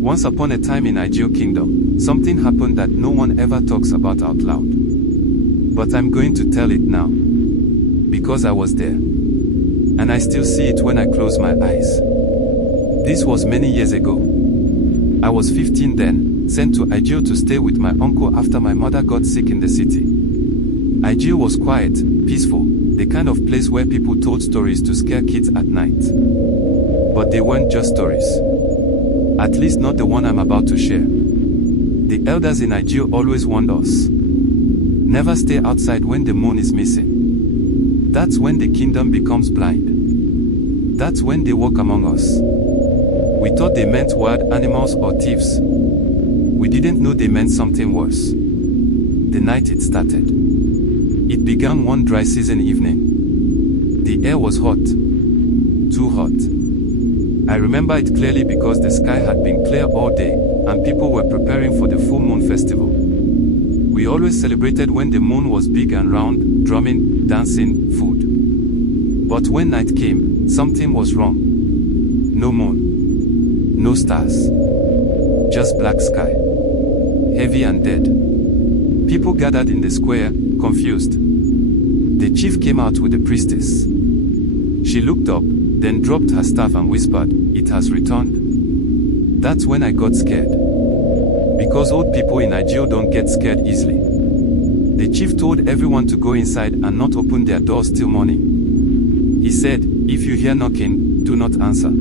Once upon a time in Ijele Kingdom, something happened that no one ever talks about out loud. But I'm going to tell it now. Because I was there. And I still see it when I close my eyes. This was many years ago. I was 15 then, sent to Ijele to stay with my uncle after my mother got sick in the city. Ijele was quiet, peaceful, the kind of place where people told stories to scare kids at night. But they weren't just stories. At least not the one I'm about to share. The elders in Ijele always warned us. Never stay outside when the moon is missing. That's when the kingdom becomes blind. That's when they walk among us. We thought they meant wild animals or thieves. We didn't know they meant something worse. The night it started. It began one dry season evening. The air was hot. Too hot. I remember it clearly because the sky had been clear all day, and people were preparing for the full moon festival. We always celebrated when the moon was big and round, drumming, dancing, food. But when night came, something was wrong. No moon. No stars. Just black sky. Heavy and dead. People gathered in the square, confused. The chief came out with the priestess. She looked up, then dropped her staff and whispered, "It has returned." That's when I got scared. Because old people in Ijele don't get scared easily. The chief told everyone to go inside and not open their doors till morning. He said, "If you hear knocking, do not answer.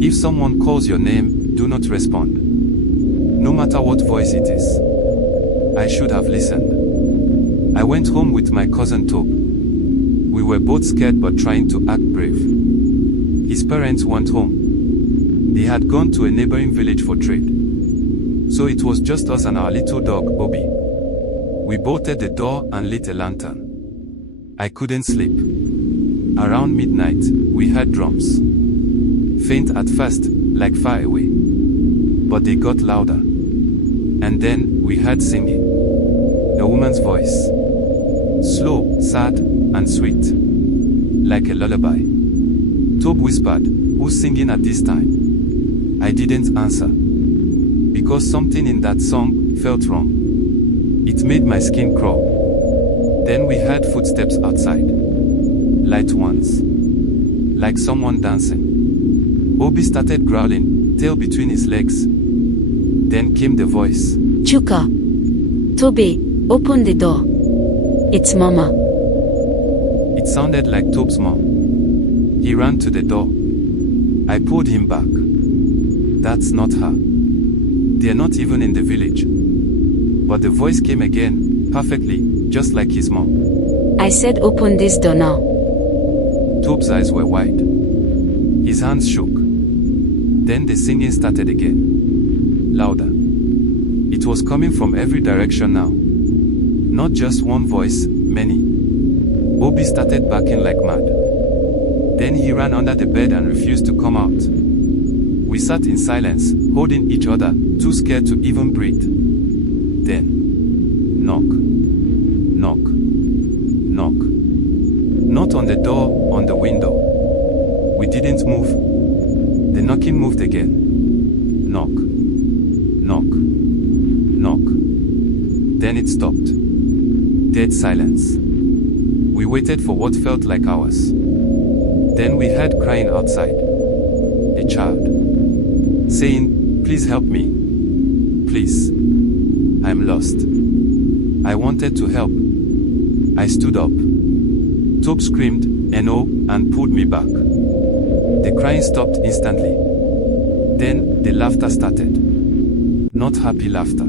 If someone calls your name, do not respond. No matter what voice it is." I should have listened. I went home with my cousin Tob. We were both scared but trying to act brave. His parents weren't home. They had gone to a neighboring village for trade. So it was just us and our little dog, Obi. We bolted the door and lit a lantern. I couldn't sleep. Around midnight, we heard drums. Faint at first, like far away. But they got louder. And then, we heard singing. A woman's voice. Slow, sad, and sweet. Like a lullaby. Tob whispered, "Who's singing at this time?" I didn't answer. Because something in that song felt wrong. It made my skin crawl. Then we heard footsteps outside. Light ones. Like someone dancing. Obi started growling, tail between his legs. Then came the voice. "Chuka. Toby, open the door. It's Mama." It sounded like Tob's mom. He ran to the door. I pulled him back. That's not her. They're not even in the village. But the voice came again, perfectly, just like his mom. "I said open this door now." Tob's eyes were wide. His hands shook. Then the singing started again. Louder. It was coming from every direction now. Not just one voice, many. Obi started barking like mad. Then he ran under the bed and refused to come out. We sat in silence, holding each other, too scared to even breathe. Then, knock. Knock. Knock. Not on the door, on the window. We didn't move. The knocking moved again. Knock. Knock. Knock. Then it stopped. Dead silence. We waited for what felt like hours. Then we heard crying outside. A child. Saying, "Please help me. Please. I'm lost." I wanted to help. I stood up. Tob screamed, "No," and pulled me back. The crying stopped instantly. Then, the laughter started. Not happy laughter.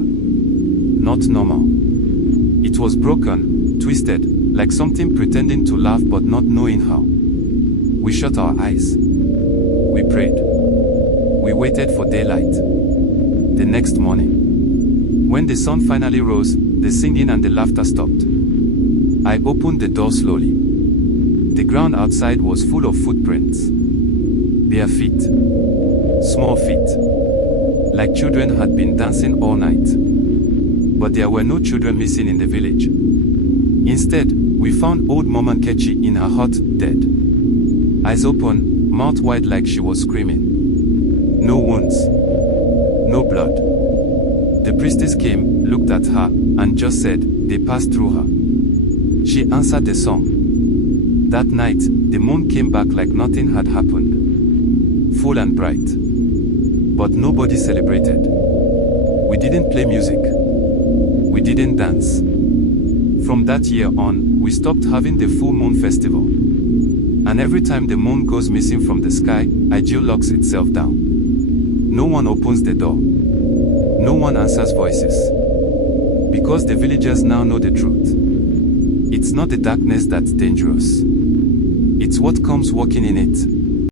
Not normal. It was broken, twisted, like something pretending to laugh but not knowing how. We shut our eyes. We prayed. We waited for daylight. The next morning. When the sun finally rose, the singing and the laughter stopped. I opened the door slowly. The ground outside was full of footprints. Bare feet. Small feet. Like children had been dancing all night. But there were no children missing in the village. Instead, we found old Mama Nkechi in her hut, dead. Eyes open, mouth wide like she was screaming. No wounds. priestess came, looked at her, and just said, "They passed through her." She answered the song. That night, the moon came back like nothing had happened. Full and bright. But nobody celebrated. We didn't play music. We didn't dance. From that year on, we stopped having the full moon festival. And every time the moon goes missing from the sky, Ijele locks itself down. No one opens the door. No one answers voices. Because the villagers now know the truth. It's not the darkness that's dangerous. It's what comes walking in it.